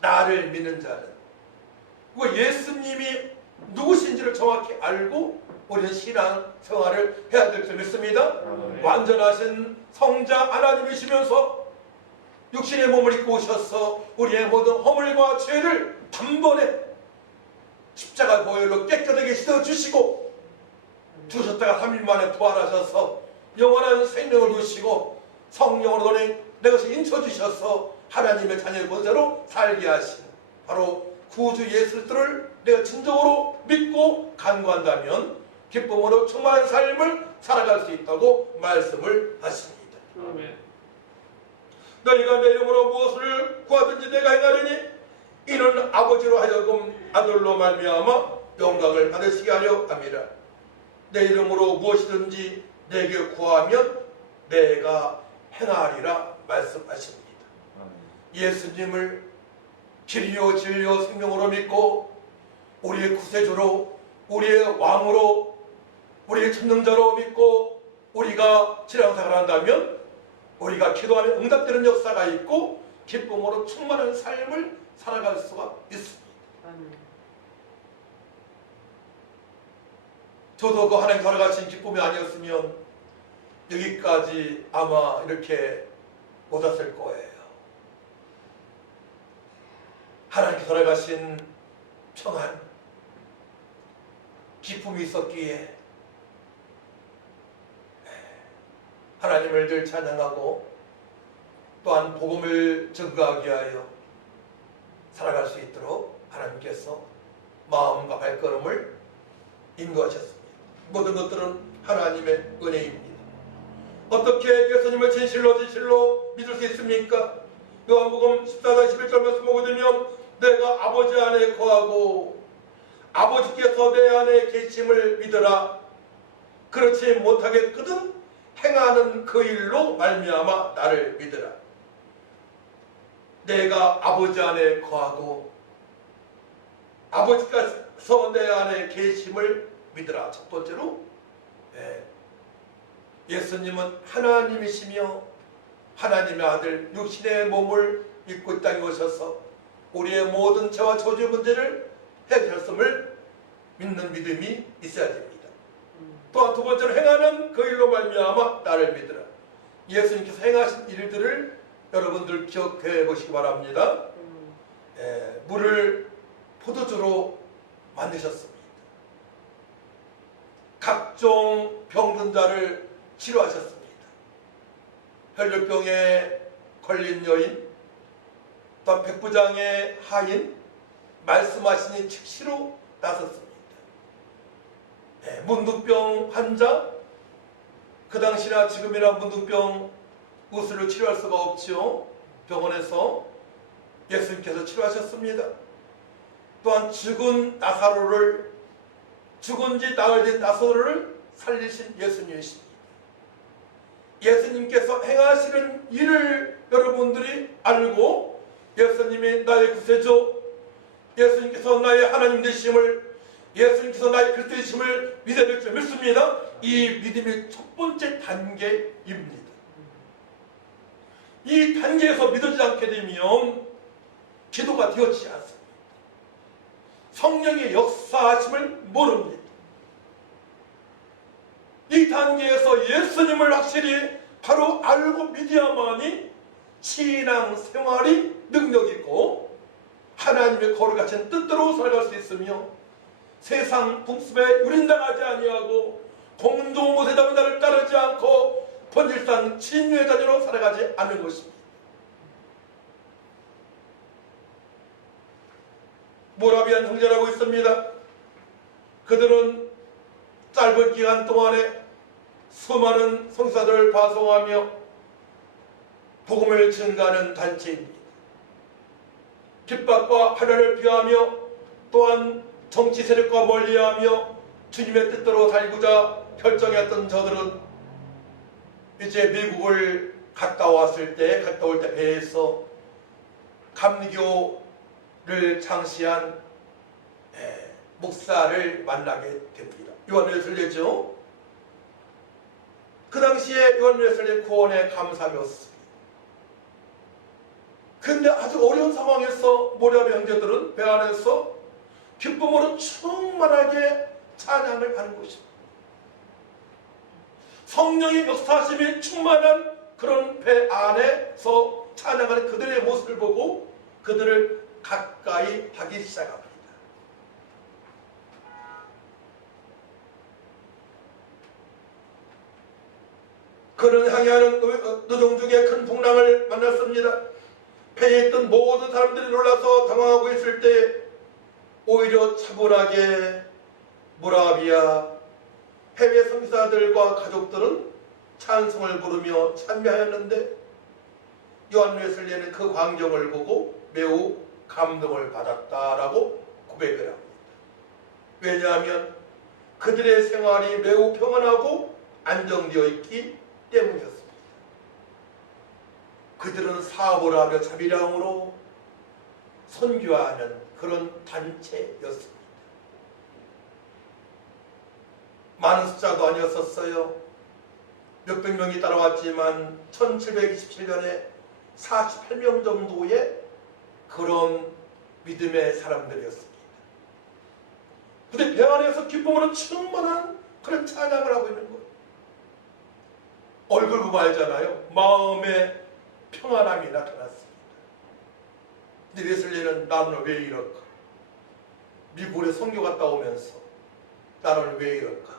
나를 믿는 자는, 그 예수님이 누구신지를 정확히 알고 우리는 신앙 생활을 해야 될 줄 믿습니다. 완전하신 성자 하나님이시면서 육신의 몸을 입고 오셔서 우리의 모든 허물과 죄를 단번에 십자가 보혈로 깨끗하게 씻어주시고, 주셨다가 3일 만에 부활하셔서 영원한 생명을 주시고 성령으로 내 것을 인쳐주셔서 하나님의 자녀의 권세로 살게 하신 바로 구주 예수 그리스도를 내가 진정으로 믿고 간구한다면 기쁨으로 충만한 삶을 살아갈 수 있다고 말씀을 하십니다. 너희가 내 이름으로 무엇을 구하든지 내가 행하리니 이는 아버지로 하여금 아들로 말미암아 영광을 받으시게 하려 함이라. 내 이름으로 무엇이든지 내게 구하면 내가 행하리라 말씀하십니다. 예수님을 길이요 진리요 생명으로 믿고 우리의 구세주로, 우리의 왕으로, 우리의 천능자로 믿고 우리가 신앙생활을 한다면 우리가 기도하면 응답되는 역사가 있고 기쁨으로 충만한 삶을 살아갈 수가 있습니다. 저도 그 하나님 살아가신 기쁨이 아니었으면 여기까지 아마 이렇게 못 왔을 거예요. 하나님께 살아가신 평안, 기쁨이 있었기에 하나님을 늘 찬양하고 또한 복음을 증거하게 하여 살아갈 수 있도록 하나님께서 마음과 발걸음을 인도하셨습니다. 모든 것들은 하나님의 은혜입니다. 어떻게 예수님을 진실로 믿을 수 있습니까? 요한복음 14장 11절 말씀 보게 되면 내가 아버지 안에 거하고 아버지께서 내 안에 계심을 믿으라. 그렇지 못하겠거든 행하는 그 일로 말미암아 나를 믿으라. 내가 아버지 안에 거하고 아버지께서 내 안에 계심을 믿으라. 첫 번째로 예수님은 하나님이시며 하나님의 아들 육신의 몸을 입고 이 땅에 오셔서 우리의 모든 죄와 저주의 문제를 해결했음을 믿는 믿음이 있어야 됩니다. 또한 두 번째로 행하는 그 일로 말미암아 나를 믿으라. 예수님께서 행하신 일들을 여러분들 기억해 보시기 바랍니다. 물을 포도주로 만드셨습니다. 각종 병든 자를 치료하셨습니다. 혈류병에 걸린 여인, 또 백부장의 하인, 말씀하시니 즉시로 나섰습니다. 문둥병 환자, 그 당시나 지금이나 문둥병 우스를 치료할 수가 없지요. 병원에서 예수님께서 치료하셨습니다. 또한 죽은 나사로를, 죽은 지 나흘 된 나사로를 살리신 예수님이십니다. 예수님께서 행하시는 일을 여러분들이 알고 예수님이 나의 구세주, 예수님께서 나의 하나님 되심을, 예수님께서 나의 그리스도이심을 믿어야 될 줄 믿습니다. 이 믿음의 첫 번째 단계입니다. 이 단계에서 믿어지지 않게 되면 기도가 되어지지 않습니다. 성령의 역사하심을 모릅니다. 이 단계에서 예수님을 확실히 바로 알고 믿어야만이 신앙 생활이 능력 있고 하나님의 거룩하신 뜻대로 살아갈 수 있으며 세상 풍습에 유린당하지 아니하고 공동모세다운 나를 따르지 않고 본질상 진유의 자녀로 살아가지 않는 것입니다. 모라비안 형제라고 있습니다. 그들은 짧은 기간 동안에 수많은 성사들을 파송하며 복음을 증가하는 단체입니다. 핍박과 환난을 피하며 또한 정치 세력과 멀리하며 주님의 뜻대로 살고자 결정했던 저들은 이제 미국을 갔다 올 때 배에서 감리교를 창시한 목사를 만나게 됩니다. 요한 웨슬리죠. 그 당시에 요한 웨슬리 구원에 감사하였습니다. 근데 아주 어려운 상황에서 모압의 형제들은 배 안에서 기쁨으로 충만하게 찬양을 하는 것입니다. 성령의 역사심이 충만한 그런 배 안에서 찬양하는 그들의 모습을 보고 그들을 가까이 하기 시작합니다. 그는 항해하는 노정 중에 큰 풍랑을 만났습니다. 배에 있던 모든 사람들이 놀라서 당황하고 있을 때 오히려 차분하게 모라비아 해외 선교사들과 가족들은 찬송을 부르며 찬미하였는데 요한 웨슬리는 그 광경을 보고 매우 감동을 받았다라고 고백을 합니다. 왜냐하면 그들의 생활이 매우 평안하고 안정되어 있기 때문이었습니다. 그들은 사업을 하며 자비량으로 선교하는 그런 단체였습니다. 많은 숫자도 아니었었어요. 몇백 명이 따라왔지만 1727년에 48명 정도의 그런 믿음의 사람들이었습니다. 근데 배 안에서 기쁨으로 충만한 그런 찬양을 하고 있는 거예요. 얼굴 보면 알잖아요. 마음에 평안함이 나타났습니다. 근데 웨슬리는 나는 왜 이럴까? 미국에 선교 갔다 오면서 나는 왜 이럴까?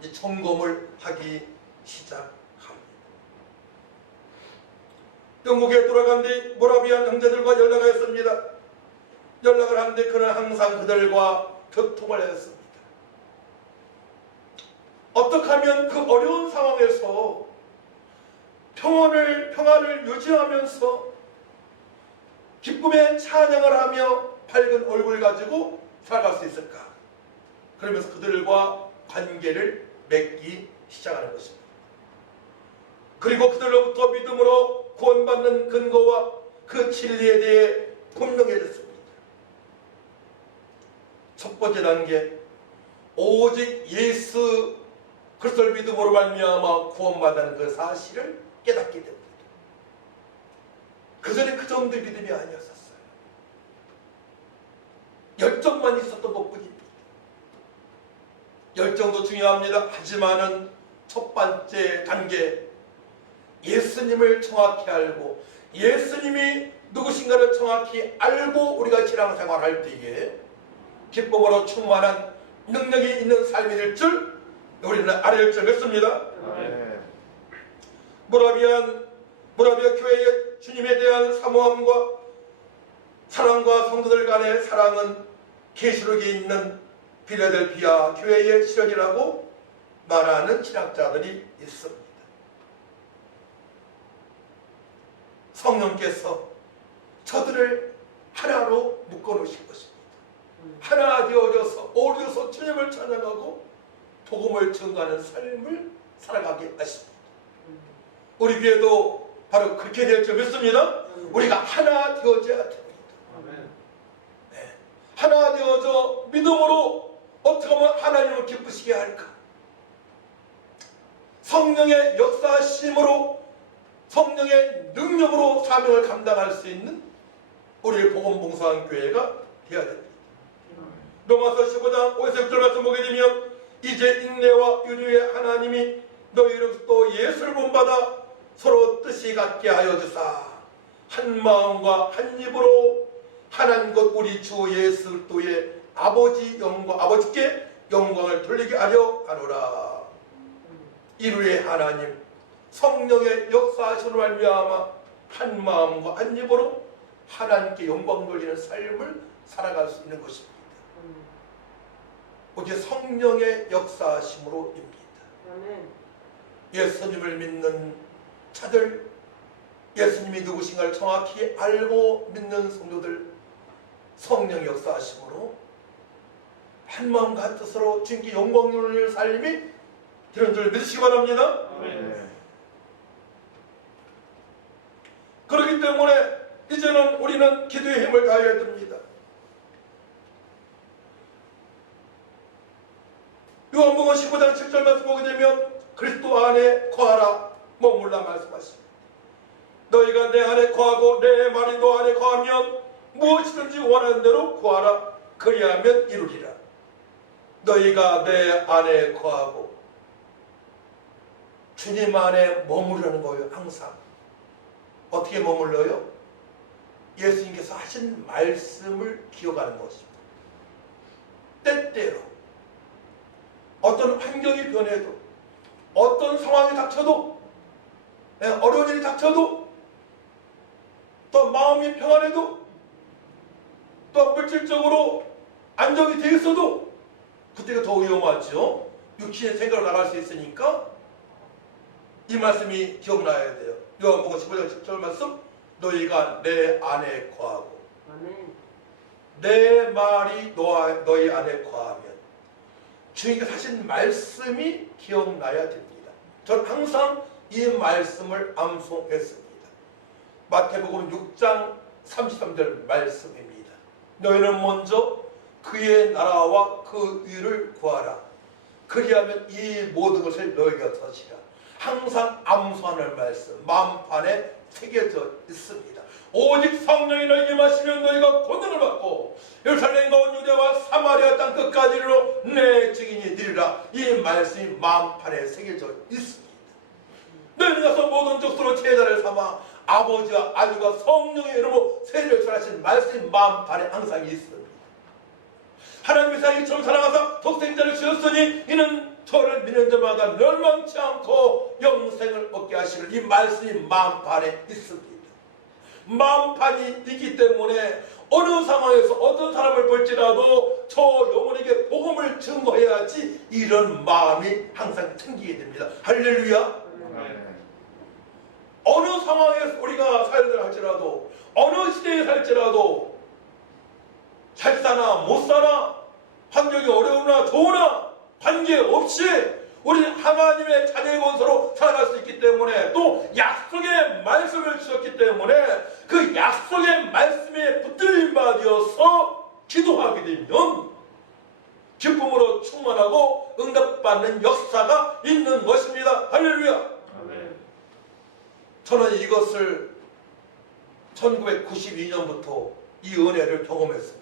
이제 점검을 하기 시작합니다. 영국에 돌아간 뒤 모라비안 형제들과 연락을 했습니다. 연락을 하는데 그는 항상 그들과 교통을 했습니다. 어떻게 하면 그 어려운 상황에서 평안을 유지하면서 기쁨의 찬양을 하며 밝은 얼굴을 가지고 살아갈 수 있을까? 그러면서 그들과 관계를 맺기 시작하는 것입니다. 그리고 그들로부터 믿음으로 구원받는 근거와 그 진리에 대해 분명해졌습니다. 첫 번째 단계, 오직 예수 그리스도를 믿음으로 말미암아 구원받는 그 사실을 깨닫게 됩니다. 그전에 그 정도의 믿음이 아니었었어요. 열정만 있었던 것뿐입니다. 열정도 중요합니다. 하지만은 첫 번째 단계, 예수님을 정확히 알고 예수님이 누구신가를 정확히 알고 우리가 신앙생활할 때에 기쁨으로 충만한 능력이 있는 삶이 될 줄 우리는 알아야 줄 믿습니다. 모라비아 교회의 주님에 대한 사모함과 사랑과 성도들 간의 사랑은 계시록에 있는 필라델피아 교회의 실현이라고 말하는 신학자들이 있습니다. 성령께서 저들을 하나로 묶어놓으신 것입니다. 하나 되어져서 어울려서 주님을 찬양하고 복음을 전가하는 삶을 살아가게 하십니다. 우리 교회도 바로 그렇게 될 줄 믿습니다. 우리가 하나 되어져야 됩니다. 네. 하나 되어져 믿음으로 어떻게 하면 하나님을 기쁘시게 할까? 성령의 역사심으로 성령의 능력으로 사명을 감당할 수 있는 우리의 복음봉사한 교회가 되어야 됩니다. 로마서 15장 5절 말씀 보게 되면 이제 인내와 윤유의 하나님이 너희로부터 예수를 본받아 서로 뜻이 같게 하여 주사 한 마음과 한 입으로 하나님 곧 우리 주 예수 그리스도의 아버지께 영광을 돌리게 하려 하노라. 이루의 하나님 성령의 역사하심으로 말미암아 한 마음과 한 입으로 하나님께 영광 돌리는 삶을 살아갈 수 있는 것입니다. 오직 성령의 역사하심으로입니다. 예수님을 믿는 자들, 예수님이 누구신가를 정확히 알고 믿는 성도들, 성령의 역사하심으로 한 마음과 한 뜻으로 주님께 영광 돌리는 삶이 되는 줄 믿으시기 바랍니다. 그렇기 때문에 이제는 우리는 기도의 힘을 다해야 됩니다. 요한복음 15장 7절 말씀 보게 되면 그리스도 안에 거하라 머물라 말씀하십니다. 너희가 내 안에 거하고 내 말이 너 안에 거하면 무엇이든지 원하는 대로 구하라. 그리하면 이루리라. 너희가 내 안에 거하고 주님 안에 머무르는 거예요. 항상. 어떻게 머물러요? 예수님께서 하신 말씀을 기억하는 것입니다. 때때로 어떤 환경이 변해도, 어떤 상황이 닥쳐도, 어려운 일이 닥쳐도, 또 마음이 평안해도, 또 물질적으로 안정이 되어 있어도 그때가 더 위험하죠. 육신의 생각으로 나갈 수 있으니까 이 말씀이 기억나야 돼요. 요한복음 15장 10절 말씀, 너희가 내 안에 거하고 내 말이 너희 안에 거하면, 주님께서 하신 말씀이 기억나야 됩니다. 저는 항상 이 말씀을 암송했습니다. 마태복음 6장 33절 말씀입니다. 너희는 먼저 그의 나라와 그 의를 구하라. 그리하면 이 모든 것을 너희가 더시라. 항상 암송하는 말씀 마음판에 새겨져 있습니다. 오직 성령이 너희에게 임하시면 너희가 권능을 받고 예루살렘과 온 유대와 사마리아 땅 끝까지로 내 증인이 되리라. 이 말씀이 마음판에 새겨져 있습니다. 너희는 가서 모든 족속으로 제자를 삼아 아버지와 아들과 성령의 이름으로 세례를 전하신 말씀이 마음판에 항상 있습니다. 하나님의 사랑이 처음 사랑하사 독생자를 주셨으니 이는 저를 믿는 자마다 멸망치 않고 영생을 얻게 하시는 이 말씀이 마음판에 있습니다. 마음판이 있기 때문에 어느 상황에서 어떤 사람을 볼지라도 저 영혼에게 복음을 증거해야지 이런 마음이 항상 생기게 됩니다. 할렐루야. 어느 상황에서 우리가 살다 할지라도, 어느 시대에 살지라도, 잘 사나 못 사나, 환경이 어려우나 좋으나 관계없이 우리는 하나님의 자녀의 권세로 살아갈 수 있기 때문에, 또 약속의 말씀을 주셨기 때문에 그 약속의 말씀에 붙들림 받아서 기도하게 되면 기쁨으로 충만하고 응답받는 역사가 있는 것입니다. 할렐루야. 저는 이것을 1992년부터 이 은혜를 경험했습니다.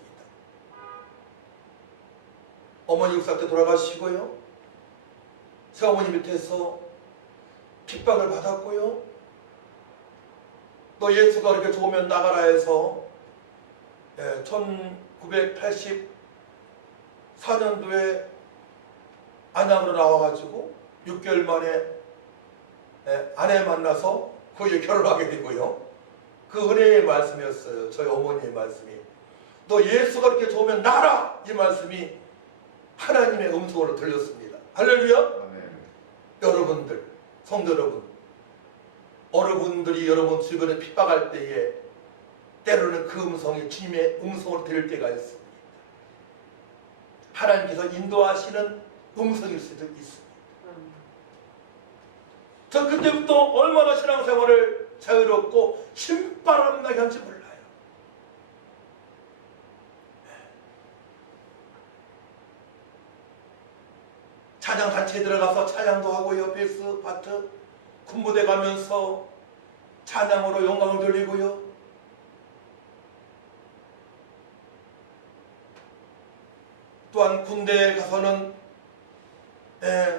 어머니 육사 때 돌아가시고요, 새어머니 밑에서 핍박을 받았고요, 또 예수가 그렇게 좋으면 나가라 해서 1984년도에 안양으로 나와가지고 6개월 만에 아내 만나서 거기에 결혼하게 되고요. 그 은혜의 말씀이었어요. 저희 어머니의 말씀이. 너 예수가 그렇게 좋으면 나가라! 이 말씀이 하나님의 음성으로 들렸습니다. 할렐루야. 여러분들, 성도 여러분, 어느 분들이 여러분 주변에 핍박할 때에 때로는 그 음성이 주님의 음성으로 들릴 때가 있습니다. 하나님께서 인도하시는 음성일 수도 있습니다. 저 그때부터 얼마나 신앙생활을 자유롭고 신바람나게 한지 몰라요. 찬양단체에 들어가서 찬양도 하고요, 베이스 파트 군부대 가면서 찬양으로 영광을 돌리고요, 또한 군대에 가서는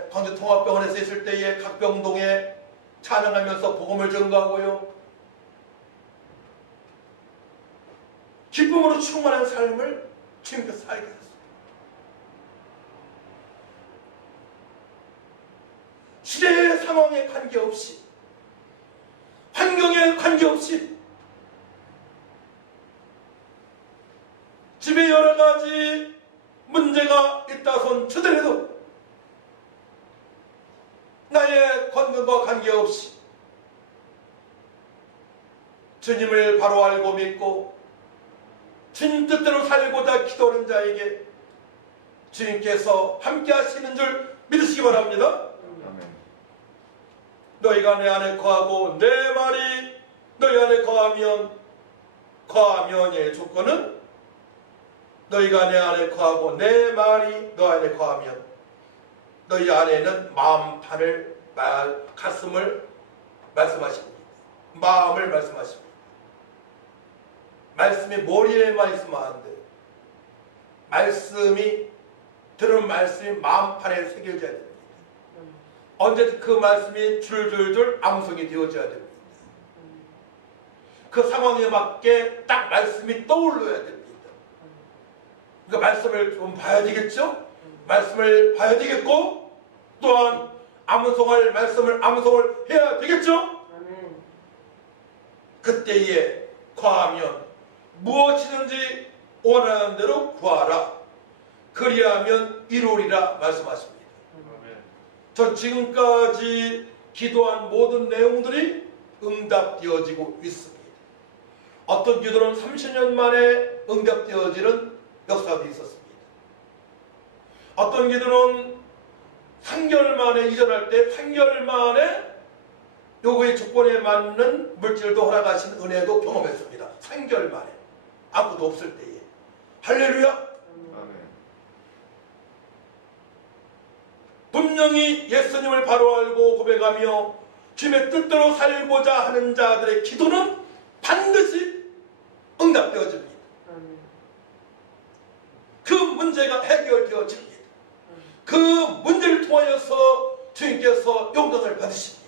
광주통합병원에서 있을 때에 각 병동에 찬양하면서 복음을 전가하고요, 기쁨으로 충만한 삶을 주님께서 살게 했습니다. 시대의 상황에 관계없이, 환경에 관계없이, 집에 여러 가지 문제가 있다손 치더라도 나의 건강과 관계없이 주님을 바로 알고 믿고 주님 뜻대로 살고자 기도하는 자에게 주님께서 함께 하시는 줄 믿으시기 바랍니다. 너희가 내 안에 거하고 내 말이 너희 안에 거하면의 조건은 너희가 내 안에 거하고 내 말이 너 안에 거하면 너희 안에는 마음판을 가슴을 말씀하십니다. 마음을 말씀하십니다. 말씀이 머리에만 있으면 안 돼요. 들은 말씀이 마음판에 새겨져야 됩니다. 언제든 그 말씀이 줄줄줄 암송이 되어져야 됩니다. 그 상황에 맞게 딱 말씀이 떠올라야 됩니다. 그러니까 말씀을 좀 봐야 되겠죠? 말씀을 봐야 되겠고, 또한 말씀을 암송을 해야 되겠죠? 그때에 구하면 무엇이든지 원하는 대로 구하라. 그리하면 이루리라 말씀하십니다. 저 지금까지 기도한 모든 내용들이 응답되어지고 있습니다. 어떤 기도는 30년 만에 응답되어지는 역사도 있었습니다. 어떤 기도는 3개월 만에 이전할 때 3개월 만에 요구의 조건에 맞는 물질도 허락하신 은혜도 경험했습니다. 3개월 만에 아무도 없을 때에. 할렐루야. 분명히 예수님을 바로 알고 고백하며 주님의 뜻대로 살고자 하는 자들의 기도는 반드시 응답되어집니다. 그 문제가 해결되어집니다. 그 문제를 통하여서 주님께서 영광을 받으십니다.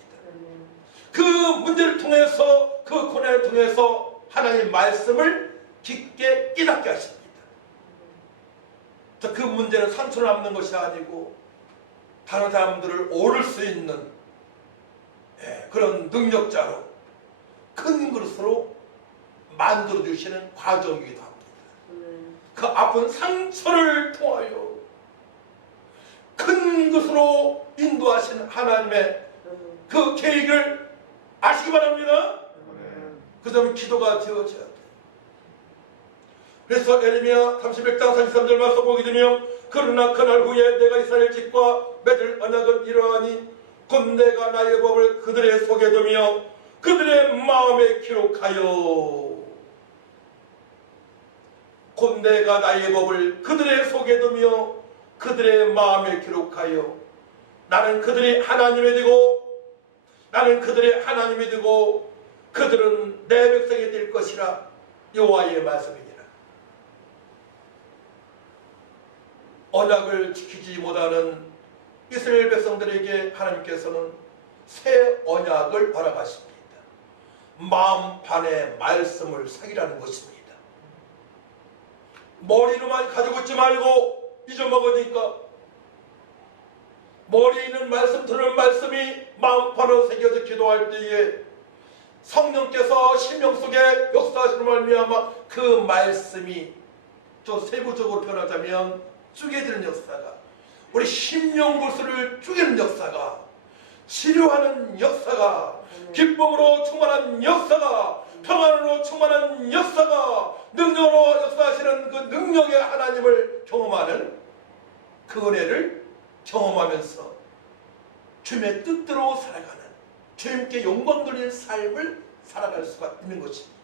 그 문제를 통해서, 그 고난을 통해서 하나님의 말씀을 깊게 깨닫게 하십니다. 그 문제는 상처를 남는 것이 아니고 다른 사람들을 오를 수 있는 그런 능력자로, 큰 그릇으로 만들어주시는 과정이기도 합니다. 그 아픈 상처를 통하여 큰 것으로 인도하신 하나님의 그 계획을 아시기 바랍니다. 그 점은 기도가 되어져야 돼요. 그래서 에레미야 31장 33절 말씀 보게 되면, 그러나 그날 후에 내가 이스라엘 집과 맺을 언약은 이러하니 곧 내가 나의 법을 그들의 속에 두며 그들의 마음에 기록하여, 곧 내가 나의 법을 그들의 속에 두며 그들의 마음에 기록하여, 나는 그들이 하나님이 되고, 나는 그들의 하나님이 되고 그들은 내 백성이 될 것이라. 여호와의 말씀이니라. 언약을 지키지 못하는 이스라엘 백성들에게 하나님께서는 새 언약을 허락하십니다. 마음판에 말씀을 새기라는 것입니다. 머리로만 가지고 있지 말고 잊어먹으니까 머리에 있는 말씀, 들은 말씀이 마음판으로 새겨져 기도할 때에 성령께서 심령 속에 역사하시는 말미암아 그 말씀이, 좀 세부적으로 표현하자면 쪼개지는 역사가, 우리 심령 골수를 쪼개는 역사가, 치료하는 역사가, 기쁨으로 충만한 역사가, 평안으로 충만한 역사가, 능력으로 역사하시는 그 능력의 하나님을 경험하는 그 은혜를 경험하면서 주님의 뜻대로 살아가는, 주님께 영광 돌리는 삶을 살아갈 수가 있는 것입니다.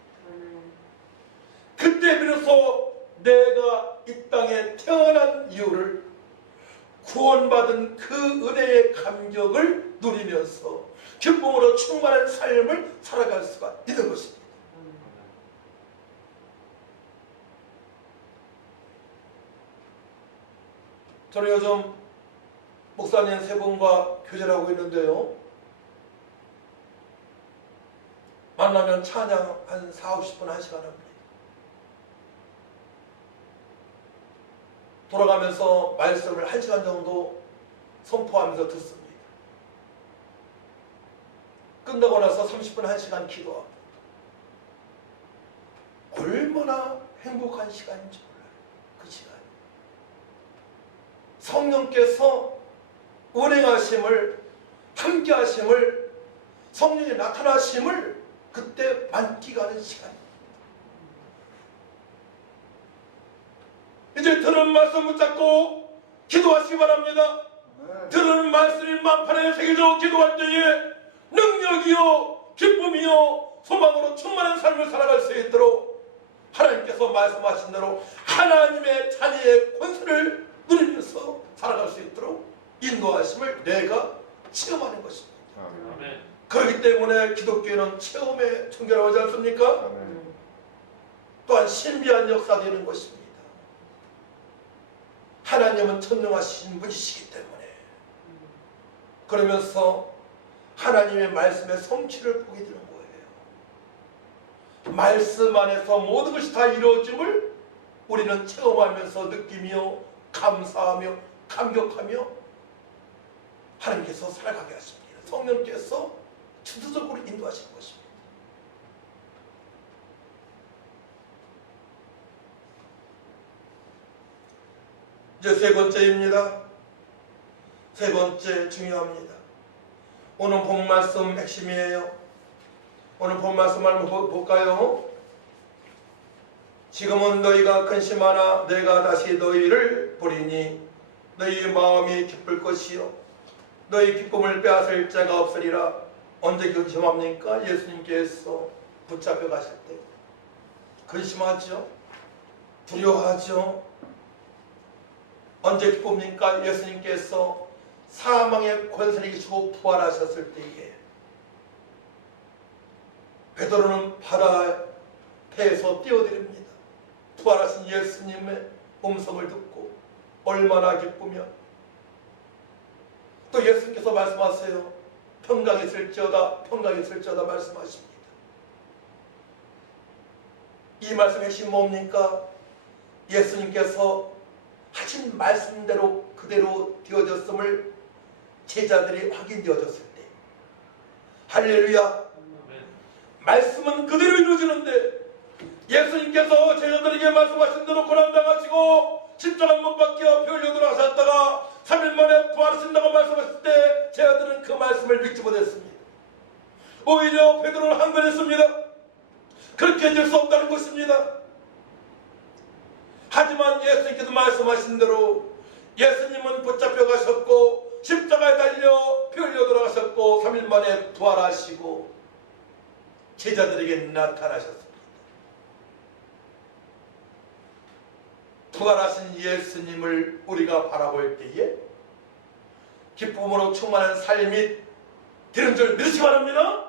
그때 비로소 내가 이 땅에 태어난 이유를, 구원받은 그 은혜의 감격을 누리면서 기쁨으로 충만한 삶을 살아갈 수가 있는 것입니다. 저는 요즘 목사님 세 분과 교제를 하고 있는데요, 만나면 찬양 한 40, 50분, 1시간 합니다. 돌아가면서 말씀을 1시간 정도 선포하면서 듣습니다. 끝나고 나서 30분, 1시간 기도합니다. 얼마나 행복한 시간인지 몰라요. 그 시간. 성령께서 운행하심을, 함께하심을, 성령의 나타나심을 그때 만끽하는 시간입니다. 이제 들은 말씀 붙잡고 기도하시기 바랍니다. 들은 말씀이 만판에 새겨져 기도할 때에 능력이요 기쁨이요 소망으로 충만한 삶을 살아갈 수 있도록 하나님께서 말씀하신 대로 하나님의 자녀의 권세를 누리면서 살아갈 수 있도록 인도하심을 내가 체험하는 것입니다. 그렇기 때문에 기독교는 체험의 종교라고 하지 않습니까? 아멘. 또한 신비한 역사되는 것입니다. 하나님은 전능하신 분이시기 때문에 그러면서 하나님의 말씀의 성취를 보게 되는 거예요. 말씀 안에서 모든 것이 다 이루어짐을 우리는 체험하면서 느끼며 감사하며 감격하며 하나님께서 살아가게 하십니다. 성령께서 주도적으로 인도하시는 것입니다. 이제 세 번째입니다. 세 번째 중요합니다. 오늘 본 말씀 핵심이에요. 오늘 본 말씀 한번 볼까요? 지금은 너희가 근심하나 내가 다시 너희를 보리니 너희 마음이 기쁠 것이요 너희 기쁨을 빼앗을 자가 없으리라. 언제 근심합니까? 예수님께서 붙잡혀 가실 때 근심하죠. 두려워하죠. 언제 기쁩니까? 예수님께서 사망의 권세를 이기시고 부활하셨을 때에 베드로는 바다 배에서 뛰어들입니다. 부활하신 예수님의 음성을 듣고 얼마나 기쁘며 또 예수님께서 말씀하세요. 평강이 있을지어다 평강이 있을지어다 말씀하십니다. 이 말씀의 핵심 뭡니까? 예수님께서 하신 말씀대로 그대로 되어졌음을 제자들이 확인되어졌을 때 할렐루야. 말씀은 그대로 이루어지는데 예수님께서 제자들에게 말씀하신 대로 고난당하시고 십자가 못 박혀 피 흘려 돌아가셨다가 3일 만에 부활하신다고 말씀하실 때 제자들은 그 말씀을 믿지 못했습니다. 오히려 베드로는 항변했습니다. 그렇게 될 수 없다는 것입니다. 하지만 예수님께서 말씀하신 대로 예수님은 붙잡혀 가셨고 십자가에 달려 피 흘려 돌아가셨고 3일 만에 부활하시고 제자들에게 나타나셨습니다. 부활하신 예수님을 우리가 바라볼 때에 기쁨으로 충만한 삶이 되는 줄 믿으시기 바랍니다.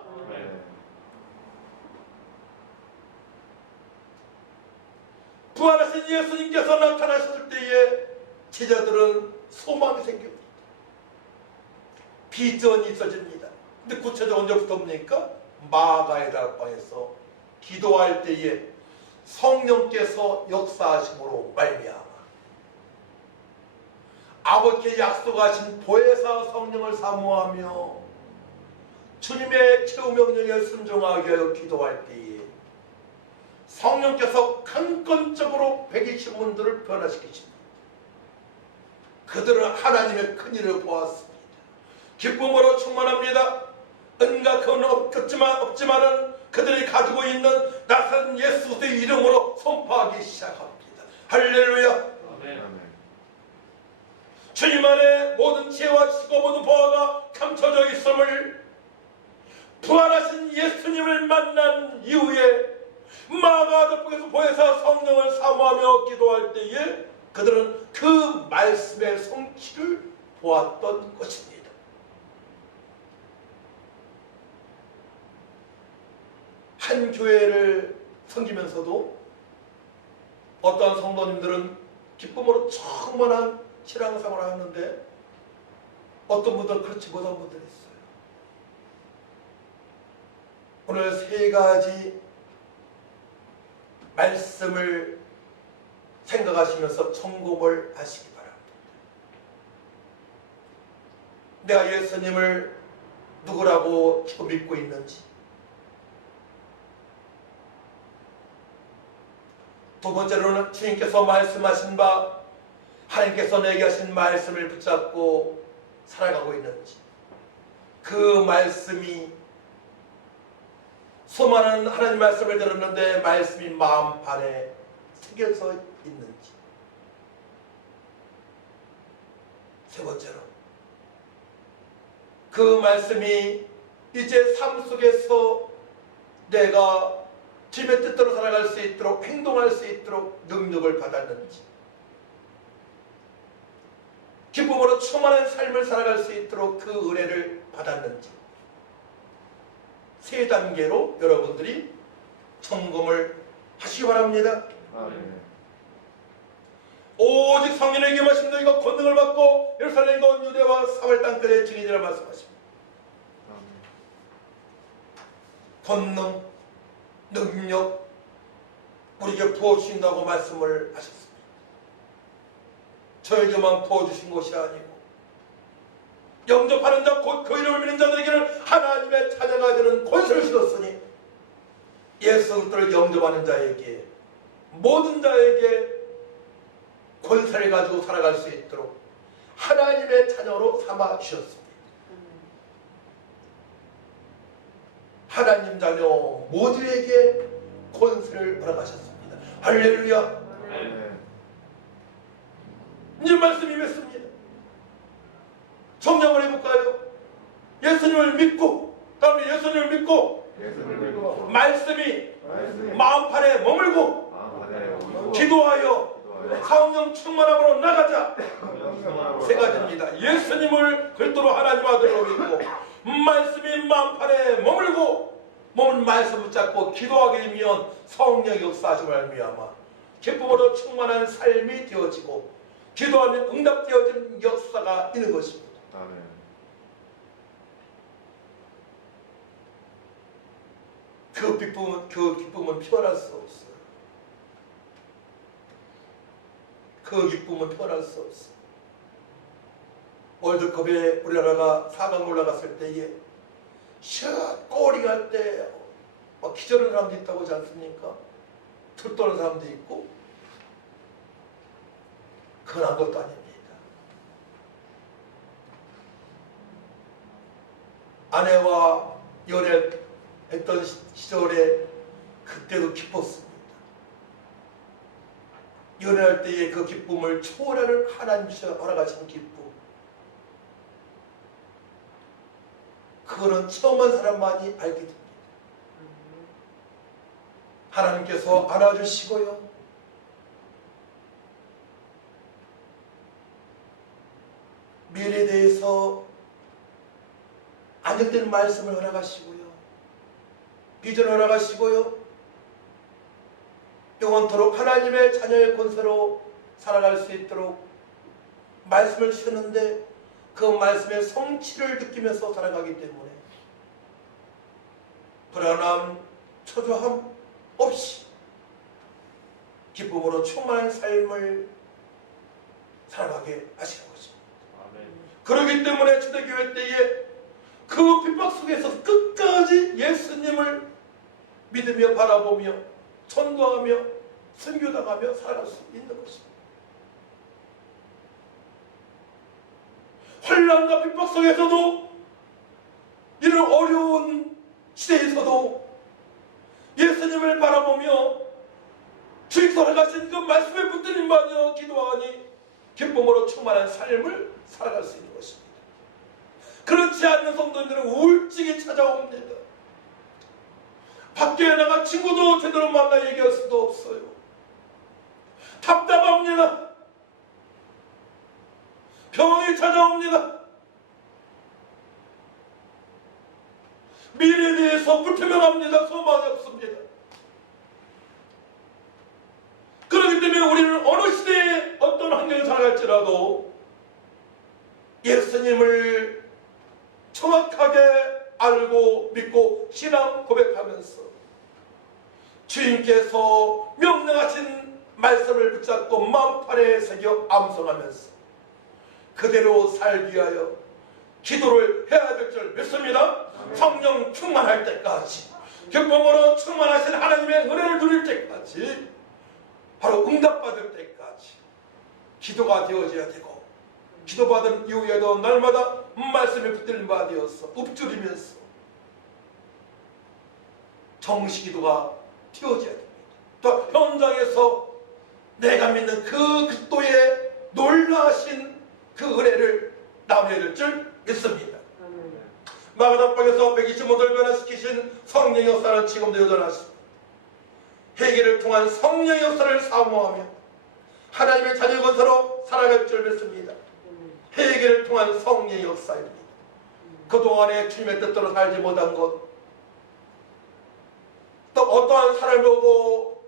부활하신 예수님께서 나타나셨을 때에 제자들은 소망이 생깁니다. 비전이 있어집니다. 근데 구체적으로 언제부터입니까? 마가의 다락방에서 기도할 때에 성령께서 역사하심으로 말미암아 아버지께 약속하신 보혜사 성령을 사모하며 주님의 최후 명령에 순종하게 하여 기도할 때에 성령께서 강건적으로 120분들을 변화시키십니다. 그들은 하나님의 큰일을 보았습니다. 기쁨으로 충만합니다. 은각은 없지만은 그들이 가지고 있는 낯선 예수의 이름으로 선포하기 시작합니다. 할렐루야. 아멘. 주님 안에 모든 지혜와 지식과 모든 보화가 감춰져 있음을 부활하신 예수님을 만난 이후에 마가다락방에서 보혜사 성령을 사모하며 기도할 때에 그들은 그 말씀의 성취를 보았던 것입니다. 한 교회를 섬기면서도 어떠한 성도님들은 기쁨으로 충만한 신앙생활을 하는데 어떤 분들은 그렇지 못한 분들이 있어요. 오늘 세 가지 말씀을 생각하시면서 점검을 하시기 바랍니다. 내가 예수님을 누구라고 믿고 있는지, 두 번째로는 주님께서 말씀하신 바 하나님께서 내게 하신 말씀을 붙잡고 살아가고 있는지, 그 말씀이 수많은 하나님 말씀을 들었는데 말씀이 마음판에 새겨져 있는지, 세 번째로 그 말씀이 이제 삶 속에서 내가 주님의 뜻대로 살아갈 수 있도록 행동할 수 있도록 능력을 받았는지, 기쁨으로 충만한 삶을 살아갈 수 있도록 그 은혜를 받았는지, 세 단계로 여러분들이 점검을 하시기 바랍니다. 아멘. 오직 성령에게 마신 너희가 권능을 받고 예루살렘과 온 유대와 사마리아 땅끝에 증인이라 말씀하십니다. 권능, 능력 우리에게 부어주신다고 말씀을 하셨습니다. 저에게만 부어주신 것이 아니고 영접하는 자 곧 그 이름을 믿는 자들에게는 하나님의 자녀가 되는 권세를 주셨으니 예수 그리스도를 영접하는 자에게 모든 자에게 권세를 가지고 살아갈 수 있도록 하나님의 자녀로 삼아 주셨습니다. 하나님 자녀 모두에게 권세를 허락하셨습니다. 할렐루야. 이제 말씀이 맺습니다. 정리을 해볼까요? 예수님을 믿고 다음에 예수님을 믿고 말씀이 마음판에 머물고 기도하여 성령 충만함으로 나가자. 세 가지입니다. 예수님을 그리스도로 하나님 아들로 믿고 말씀이 마음판에 머물고 몸은 말씀 붙잡고 기도하게 되면 성령 역사하심을 말미암아 기쁨으로 충만한 삶이 되어지고 기도하면 응답되어지는 역사가 있는 것입니다. 아멘. 그 기쁨은 표현할 수 없어요. 그 기쁨은 표현할 수 없어요. 월드컵에 우리나라가 4강 올라갔을 때에 골이 갈 때 막 기절하는 사람도 있다고 하지 않습니까? 툴떠는 사람도 있고 그건 아무것도 아닙니다. 아내와 연애했던 시절에 그때도 기뻤습니다. 연애할 때의 그 기쁨을 초월하는 하나님께서 허락하신 기쁨. 그거는 처음한 사람만이 알게 됩니다. 하나님께서 안아주시고요. 미래에 대해서 안정된 말씀을 허락하시고요. 비전을 허락하시고요. 영원토록 하나님의 자녀의 권세로 살아갈 수 있도록 말씀을 주셨는데 그 말씀의 성취를 느끼면서 살아가기 때문에 불안함, 초조함 없이 기쁨으로 충만한 삶을 살아가게 하시는 것입니다. 아멘. 그렇기 때문에 초대교회 때에 그 핍박 속에서 끝까지 예수님을 믿으며 바라보며 전도하며 선교당하며 살아갈 수 있는 것입니다. 혼란과 핍박 속에서도 이런 어려운 시대에서도 예수님을 바라보며 주의 살아가신 그 말씀에 붙들림 받아 기도하니 기쁨으로 충만한 삶을 살아갈 수 있는 것입니다. 그렇지 않는 성도들은 우울증이 찾아옵니다. 밖에 나가 친구도 제대로 만나 얘기할 수도 없어요. 답답합니다. 병이 찾아옵니다. 미래에 대해서 불투명합니다. 소망이 없습니다. 그렇기 때문에 우리는 어느 시대에 어떤 환경에 살아갈지라도 예수님을 정확하게 알고 믿고 신앙 고백하면서 주님께서 명령하신 말씀을 붙잡고 마음판에 새겨 암송하면서 그대로 살기 위하여 기도를 해야 될 줄 믿습니다. 성령 충만할 때까지 기쁨으로 충만하신 하나님의 은혜를 누릴 때까지 바로 응답받을 때까지 기도가 되어져야 되고 기도받은 이후에도 날마다 말씀에 붙들림 바 되어서 읊조리면서 정식기도가 되어져야 됩니다. 또 현장에서 내가 믿는 그 그리스도의 놀라신 그 은혜를 나누어야 될 줄 믿습니다. 마가다방에서 125도를 변화시키신 성령 역사는 지금도 여전하십니다. 회개를 통한 성령 역사를 사모하며 하나님의 자녀 권세로 살아갈 줄 믿습니다. 회개를 통한 성령 역사입니다. 그동안에 주님의 뜻대로 살지 못한 것, 어떠한 사람을 보고